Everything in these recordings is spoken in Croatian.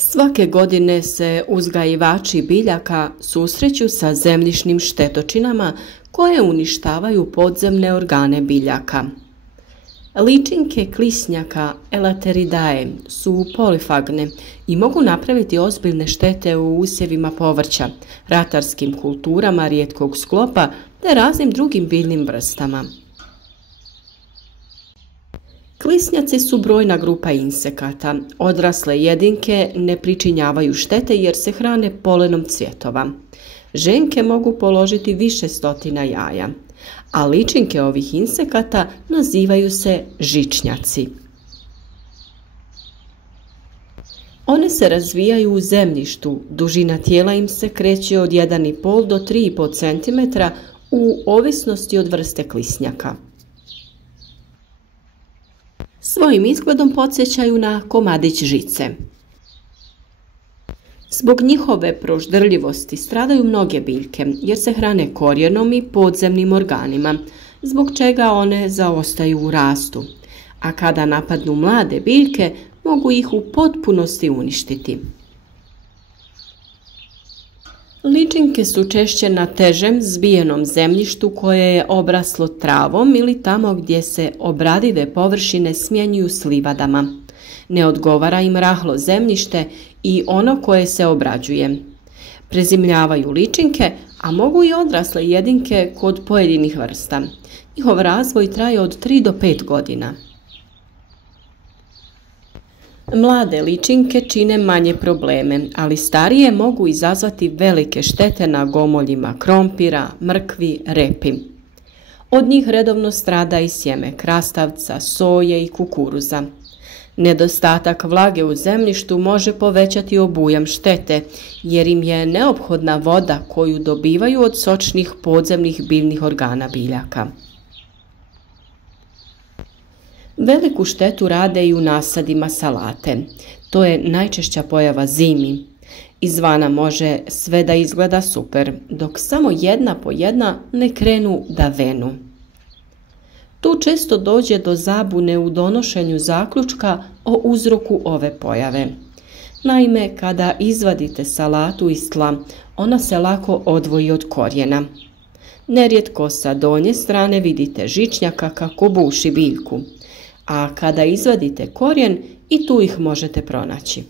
Svake godine se uzgajivači biljaka susreću sa zemljišnim štetočinama koje uništavaju podzemne organe biljaka. Ličinke klisnjaka Elateridae su polifagne i mogu napraviti ozbiljne štete u usjevima povrća, ratarskim kulturama rijetkog sklopa te raznim drugim biljnim vrstama. Klisnjaci su brojna grupa insekata. Odrasle jedinke ne pričinjavaju štete jer se hrane polenom cvjetova. Ženke mogu položiti više stotina jaja, a ličinke ovih insekata nazivaju se žičnjaci. One se razvijaju u zemljištu, dužina tijela im se kreće od 1,5 do 3,5 cm u ovisnosti od vrste klisnjaka. Svojim izgledom podsjećaju na komadić žice. Zbog njihove proždrljivosti stradaju mnoge biljke jer se hrane korijenom i podzemnim organima, zbog čega one zaostaju u rastu, a kada napadnu mlade biljke mogu ih u potpunosti uništiti. Ličinke su češće na težem zbijenom zemljištu koje je obraslo travom ili tamo gdje se obradive površine smjenjuju s livadama. Ne odgovara im rahlo zemljište i ono koje se obrađuje. Prezimljavaju ličinke, a mogu i odrasle jedinke kod pojedinih vrsta. Njihov razvoj traje od 3 do 5 godina. Mlade ličinke čine manje probleme, ali starije mogu izazvati velike štete na gomoljima krompira, mrkvi, repi. Od njih redovno strada i sjeme krastavca, soje i kukuruza. Nedostatak vlage u zemljištu može povećati obujam štete, jer im je neophodna voda koju dobivaju od sočnih podzemnih biljnih organa biljaka. Veliku štetu rade i u nasadima salate. To je najčešća pojava zimi. Izvana može sve da izgleda super, dok samo jedna po jedna ne krenu da venu. Tu često dođe do zabune u donošenju zaključka o uzroku ove pojave. Naime, kada izvadite salatu iz tla, ona se lako odvoji od korijena. Nerijetko sa donje strane vidite žičnjaka kako buši biljku, a kada izvadite korijen i tu ih možete pronaći.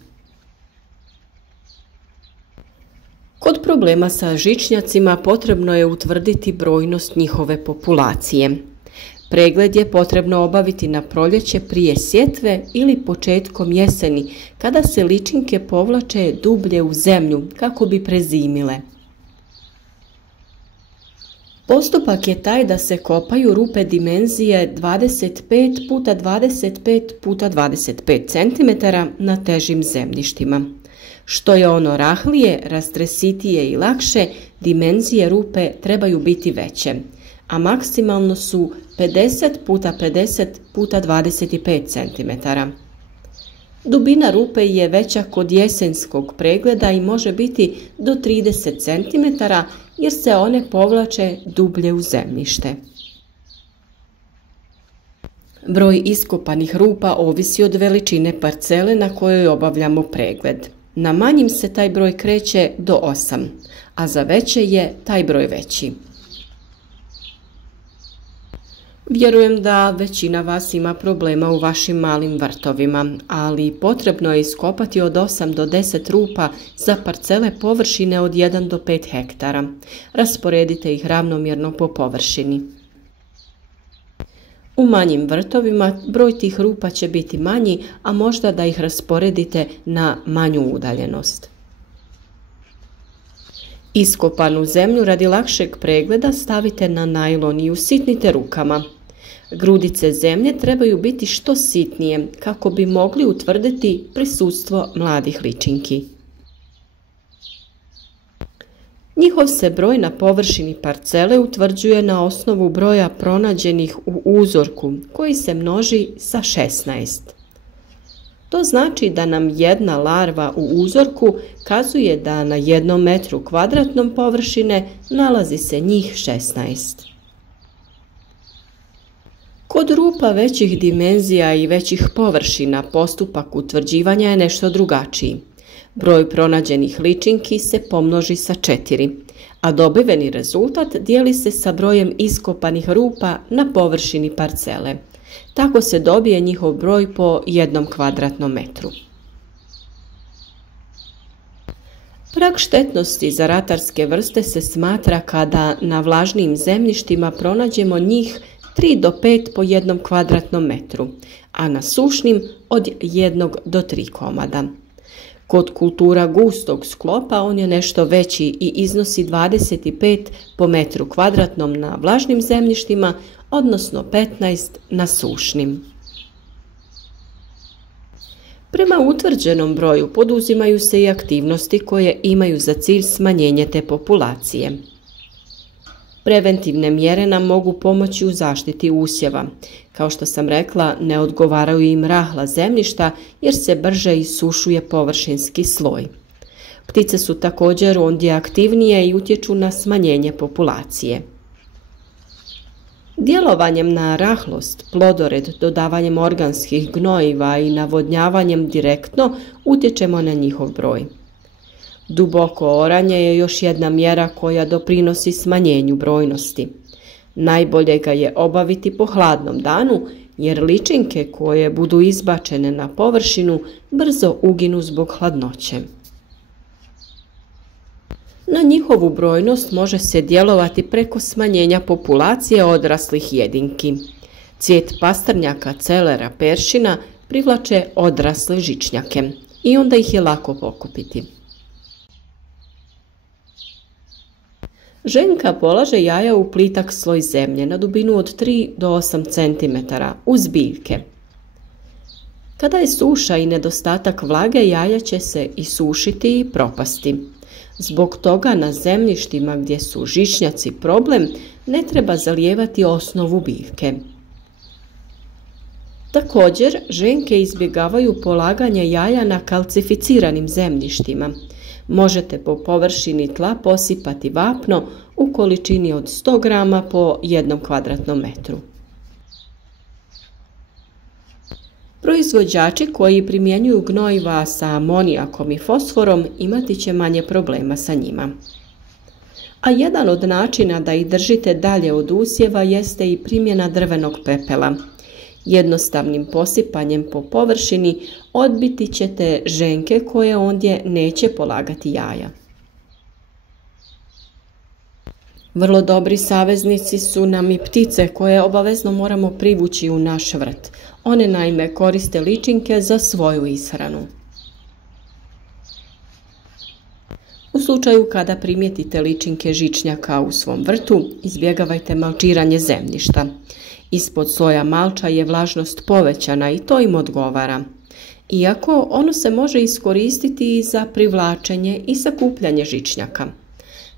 Kod problema sa žičnjacima potrebno je utvrditi brojnost njihove populacije. Pregled je potrebno obaviti na proljeće prije sjetve ili početkom jeseni, kada se ličinke povlače dublje u zemlju kako bi prezimile. Postupak je taj da se kopaju rupe dimenzije 25 x 25 x 25 cm na težim zemljištima. Što je ono rahlije, rastresitije i lakše, dimenzije rupe trebaju biti veće, a maksimalno su 50 x 50 x 25 cm. Dubina rupe je veća kod jesenskog pregleda i može biti do 30 cm jer se one povlače dublje u zemljište. Broj iskopanih rupa ovisi od veličine parcele na kojoj obavljamo pregled. Na manjim se taj broj kreće do 8, a za veće je taj broj veći. Vjerujem da većina vas ima problema u vašim malim vrtovima, ali potrebno je iskopati od 8 do 10 rupa za parcele površine od 1 do 5 hektara. Rasporedite ih ravnomjerno po površini. U manjim vrtovima broj tih rupa će biti manji, a možda da ih rasporedite na manju udaljenost. Iskopanu zemlju radi lakšeg pregleda stavite na najlon i usitnite rukama. Grudice zemlje trebaju biti što sitnije kako bi mogli utvrditi prisustvo mladih ličinki. Njihov se broj na površini parcele utvrđuje na osnovu broja pronađenih u uzorku koji se množi sa 16. To znači da nam jedna larva u uzorku kazuje da na 1 metru kvadratnom površine nalazi se njih 16. Kod rupa većih dimenzija i većih površina postupak utvrđivanja je nešto drugačiji. Broj pronađenih ličinki se pomnoži sa 4, a dobiveni rezultat dijeli se sa brojem iskopanih rupa na površini parcele. Tako se dobije njihov broj po 1 kvadratnom metru. Prag štetnosti za ratarske vrste se smatra kada na vlažnijim zemljištima pronađemo njih 3 do 5 po 1 kvadratnom metru, a na sušnim od 1 do 3 komada. Kod kultura gustog sklopa on je nešto veći i iznosi 25 po metru kvadratnom na vlažnim zemljištima, odnosno 15 na sušnim. Prema utvrđenom broju poduzimaju se i aktivnosti koje imaju za cilj smanjenje te populacije. Preventivne mjere nam mogu pomoći u zaštiti usjeva. Kao što sam rekla, ne odgovaraju im rahla zemljišta jer se brže isušuje površinski sloj. Ptice su također ondje aktivnije i utječu na smanjenje populacije. Djelovanjem na rahlost, plodored, dodavanjem organskih gnojiva i navodnjavanjem direktno utječemo na njihov broj. Duboko oranje je još jedna mjera koja doprinosi smanjenju brojnosti. Najbolje ga je obaviti po hladnom danu, jer ličinke koje budu izbačene na površinu brzo uginu zbog hladnoće. Na njihovu brojnost može se djelovati preko smanjenja populacije odraslih jedinki. Cvijet pastrnjaka, celera, peršina privlače odrasle žičnjake i onda ih je lako pokupiti. Ženka polaže jaja u plitak sloj zemlje na dubinu od 3 do 8 cm uz biljke. Kada je suša i nedostatak vlage, jaja će se isušiti i propasti. Zbog toga na zemljištima gdje su žičnjaci problem ne treba zalijevati osnovu biljke. Također, ženke izbjegavaju polaganje jaja na kalcificiranim zemljištima. Možete po površini tla posipati vapno u količini od 100 grama po 1 kvadratnom metru. Proizvođači koji primjenjuju gnojiva sa amonijakom i fosforom imati će manje problema sa njima. A jedan od načina da ih držite dalje od usjeva jeste i primjena drvenog pepela. Jednostavnim posipanjem po površini odbiti ćete ženke koje ondje neće polagati jaja. Vrlo dobri saveznici su nam i ptice koje obavezno moramo privući u naš vrt. One naime koriste ličinke za svoju ishranu. U slučaju kada primijetite ličinke žičnjaka u svom vrtu, izbjegavajte malčiranje zemljišta. Ispod sloja malča je vlažnost povećana i to im odgovara. Iako ono se može iskoristiti i za privlačenje i sakupljanje žičnjaka.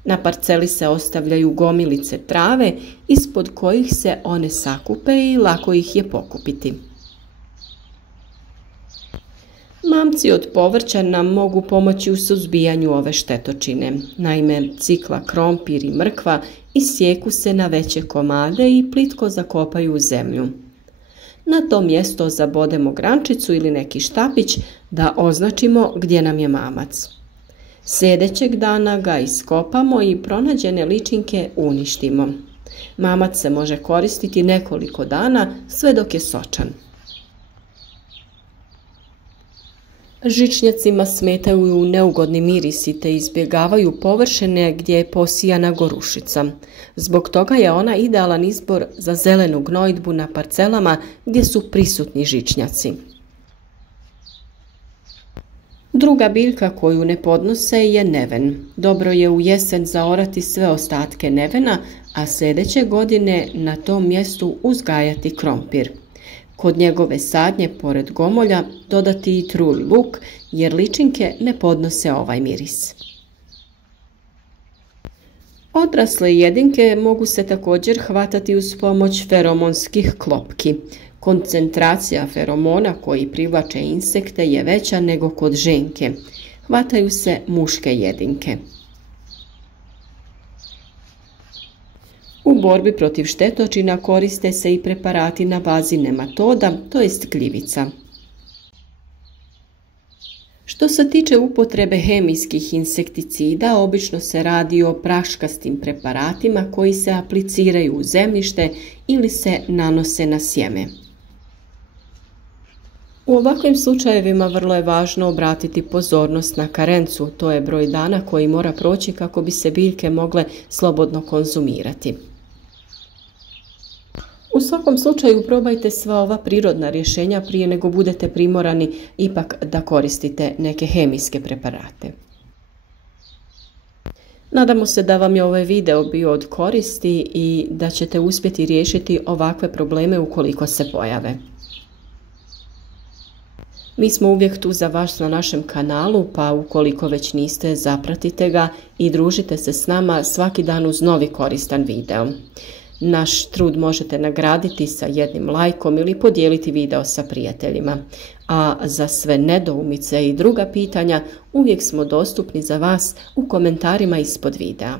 Na parceli se ostavljaju gomilice trave ispod kojih se one sakupe i lako ih je pokupiti. Mamci od povrća nam mogu pomoći u suzbijanju ove štetočine. Naime, cikla, krompir i mrkva isjeku se na veće komade i plitko zakopaju u zemlju. Na to mjesto zabodemo grančicu ili neki štapić da označimo gdje nam je mamac. Sljedećeg dana ga iskopamo i pronađene ličinke uništimo. Mamac se može koristiti nekoliko dana sve dok je sočan. Žičnjacima smetaju neugodni mirisi te izbjegavaju površine gdje je posijana gorušica. Zbog toga je ona idealan izbor za zelenu gnojidbu na parcelama gdje su prisutni žičnjaci. Druga biljka koju ne podnose je neven. Dobro je u jesen zaorati sve ostatke nevena, a sljedeće godine na tom mjestu uzgajati krompir. Kod njegove sadnje, pored gomolja, dodati i truli luk, jer ličinke ne podnose ovaj miris. Odrasle jedinke mogu se također hvatati uz pomoć feromonskih klopki. Koncentracija feromona koji privlače insekte je veća nego kod ženke. Hvataju se muške jedinke. U borbi protiv štetočina koriste se i preparati na bazi nematoda, to jest gljivica. Što se tiče upotrebe hemijskih insekticida, obično se radi o praškastim preparatima koji se apliciraju u zemljište ili se nanose na sjeme. U ovakvim slučajevima vrlo je važno obratiti pozornost na karencu, to je broj dana koji mora proći kako bi se biljke mogle slobodno konzumirati. U svakom slučaju probajte sva ova prirodna rješenja prije nego budete primorani ipak da koristite neke hemijske preparate. Nadamo se da vam je ovaj video bio od koristi i da ćete uspjeti riješiti ovakve probleme ukoliko se pojave. Mi smo uvijek tu za vas na našem kanalu, pa ukoliko već niste, zapratite ga i družite se s nama svaki dan uz novi koristan video. Naš trud možete nagraditi sa jednim lajkom ili podijeliti video sa prijateljima. A za sve nedoumice i druga pitanja uvijek smo dostupni za vas u komentarima ispod videa.